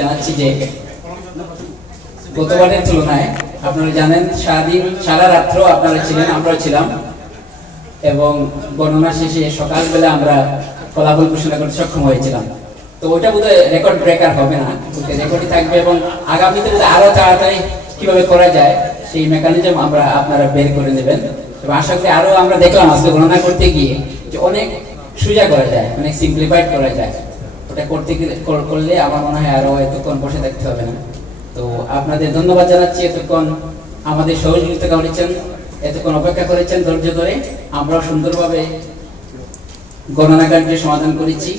জানাচ্ছি যে গতবারের তুলনায় আপনারা জানেন সারা রাত্র আপনারা ছিলেন, আমরাও ছিলাম, এবং গণনা শেষে সকালবেলা আমরা ফলাফল ঘোষণা করতে সক্ষম হয়েছিলাম। তো ওটা বোধহয় রেকর্ড ব্রেকার হবে না, রেকর্ডই থাকবে, এবং আগামীতে বোধহয় আরো তাড়াতাড়ি কিভাবে করা যায় সেই মেকানিজম আপনারা বের করে নেবেন। এবং আশা করি আরো আমরা দেখলাম আজকে গণনা করতে গিয়ে যে অনেক সোজা করা যায়, অনেক সিম্পলিফাইড করা যায়। ওটা করলে আমার মনে হয় আরো এতক্ষণ বসে থাকতে হবে না। তো আপনাদের ধন্যবাদ জানাচ্ছি, এতক্ষণ আমাদের সহযোগিতা করেছেন, এতক্ষণ অপেক্ষা করেছেন ধৈর্য ধরে। আমরাও সুন্দরভাবে গণনা কার্যের সমাধান করেছি।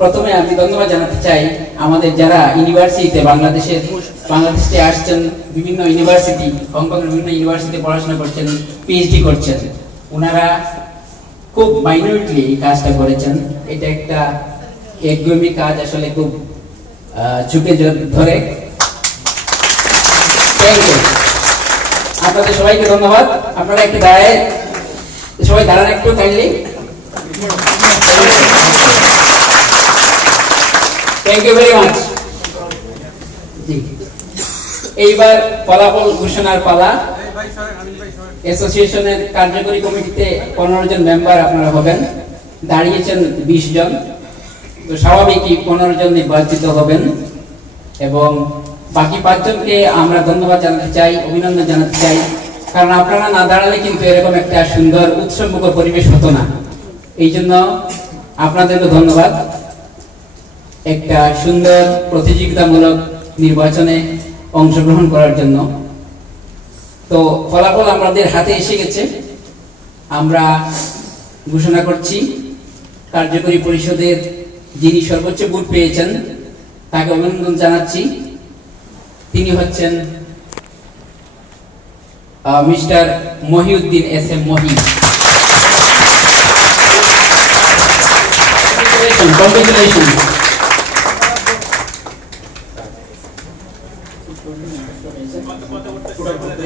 প্রথমে আমি ধন্যবাদ জানাতে চাই আমাদের যারা ইউনিভার্সিটিতে বাংলাদেশে আসছেন, বিভিন্ন ইউনিভার্সিটি, হংকংয়ের বিভিন্ন ইউনিভার্সিটিতে পড়াশোনা করছেন, পিএইচডি করছেন। ওনারা খুব মাইনরিটলি এই কাজটা করেছেন। এটা একটা একঘেয়েমি কাজ, আসলে খুব ঝুঁকে ধরে। আপনাদের সবাইকে ধন্যবাদ। আপনারা একটু সবাই দাঁড়ান একটু kindly. Thank you very much. এইবার ফলাফল ঘোষণার পালা। অ্যাসোসিয়েশনের কার্যকরী কমিটিতে 15 জন মেম্বার আপনারা হবেন, দাঁড়িয়েছেন 20 জন। তো স্বাভাবিকই 15 জন নির্বাচিত হবেন, এবং বাকি 5 জনকে আমরা ধন্যবাদ জানাতে চাই, অভিনন্দন জানাতে চাই। কারণ আপনারা না দাঁড়ালে কিন্তু এরকম একটা সুন্দর উৎসবমুখর পরিবেশ হতো না। এই জন্য আপনাদেরকে ধন্যবাদ একটা সুন্দর প্রতিযোগিতামূলক নির্বাচনে অংশগ্রহণ করার জন্য। তো ফলাফল আমাদের হাতে এসে গেছে, আমরা ঘোষণা করছি। কার্যকরী পরিষদের যিনি সর্বোচ্চ ভোট পেয়েছেন তাকে অভিনন্দন জানাচ্ছি। তিনি হচ্ছেন মিস্টার মহিউদ্দিন SM মহি। কংগ্রেচুলেশন।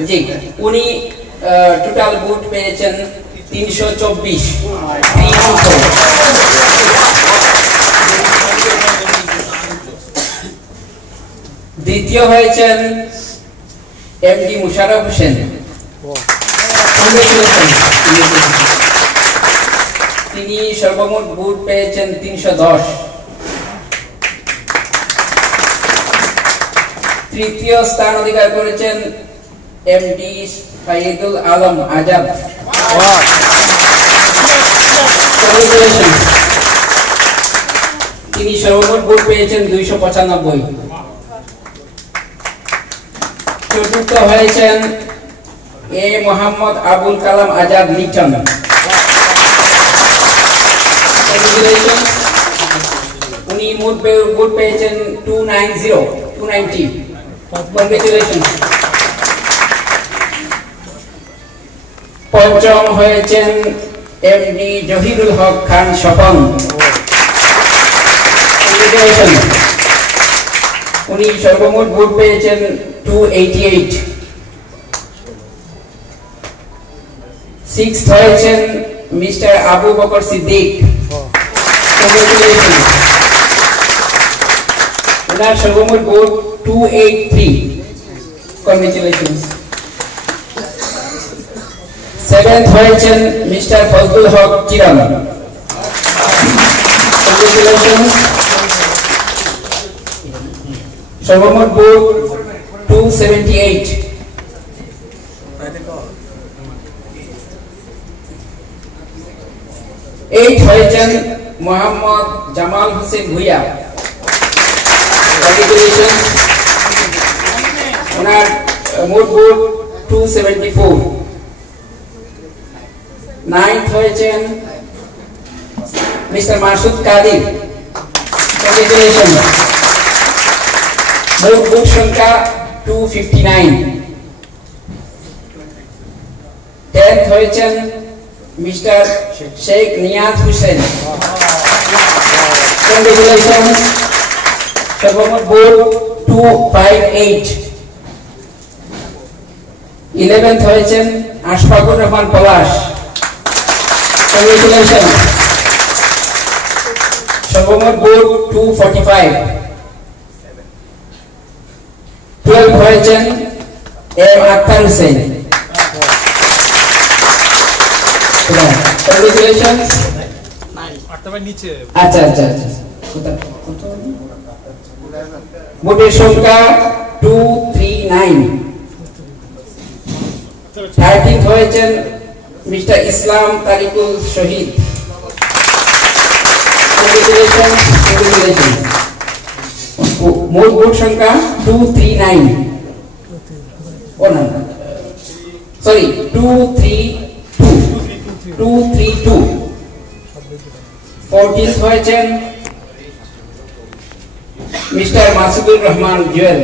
জি, উনি টোটাল ভোট পেয়েছেন 324। দ্বিতীয় হয়েছেন MD মুশারফ হোসেন। তিনি সর্বমোট ভোট পেয়েছেন 310। তৃতীয় স্থান অধিকার করেছেন MD সাইদুল আলম আজাদ। তিনি সর্বমোট ভোট পেয়েছেন 295। চতুর্থ হয়েছেন A মোহাম্মদ আবুল কালাম আজাদ লিটন। উনি মোট ভোট পেয়েছেন 290। কংগ্রেচুলেশন। পঞ্চম হয়েছেন MD জহিরুল হক খান স্বপন। উনি সর্বমোট ভোট পেয়েছেন 288। সিক্সথ হয়েছেন মিস্টার আবু বকর সিদ্দিক। কংগ্রেচুলেশন। ওনার সর্বমোট ভোট 283। কংগ্রেচুলেশন। সেভেন্থ হয়েছেন মিস্টার ফজলুল হক কিরণ। কংগ্রেচুলেশন। সর্বমোট ভোট 278। এইট হয়েছেন মোহাম্মদ জামাল হোসেন ভুইয়া। কংগ্রেচুলেশন। ওনার মোট ভোট 274। নাইন্থ হয়েছেন মিস্টার মাসুদ কাদির। কংগ্রেচুলেশন। মোট ভোট সংখ্যা 259। 10th হয়েছেন মিস্টার শেখ নিয়াজ হোসেন। কংগ্রেচুলেশন। সর্বমোট ভোট 258। 11th হয়েছেন আশফাকুর রহমান পলাশ। কংগ্রেচুলেশন। সর্বমোট ভোট 245। হয়েছেন এম আক্তার হোসেন। কংগ্রেচুলেশনস। আচ্ছা আচ্ছা আচ্ছা, ভোটের সংখ্যা 239। 13 হয়েছেন mister Islam Tariqul Shahid. Congratulations, congratulations. মোট ভোট সংখ্যা 239। ও না, সরি 232। 14 হয়েছেন মিস্টার মাসুদুর রহমান জুয়েল।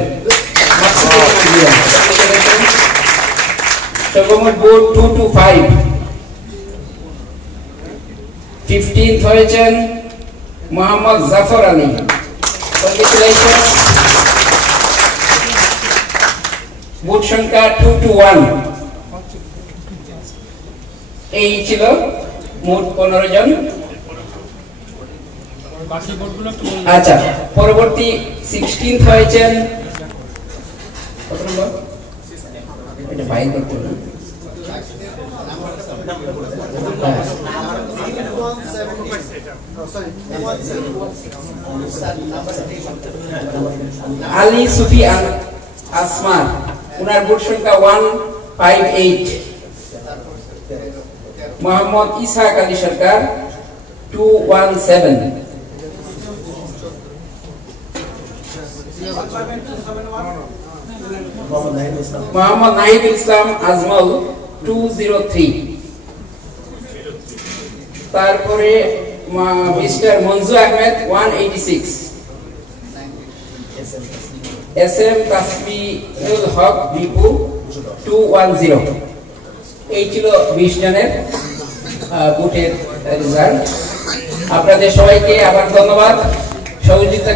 সর্বমোট ভোট 225। 15 হয়েছেন মোহাম্মদ জাফর আলী। কংগ্রেচুলেশন। ভোট সংখ্যা 221। এই ছিল মোট 15 জন। আচ্ছা, পরবর্তী 16 হয়েছেন কত নম্বর? এটা বাইর করতে হবে। আলী সুফিয়ান আসমার, ওনার ভোট সংখ্যা 158। মোহাম্মদ ইসহাক আলী সরকার 217। মোহাম্মদ নাহিদুল ইসলাম আজমল 203। তারপরে mister Manju Ahmed 186। S M Tasbihul Haque Bipu 210। এই ছিল 20 জনের ভোটের রেজাল্ট। আপনাদের সবাইকে আবার ধন্যবাদ সহযোগিতা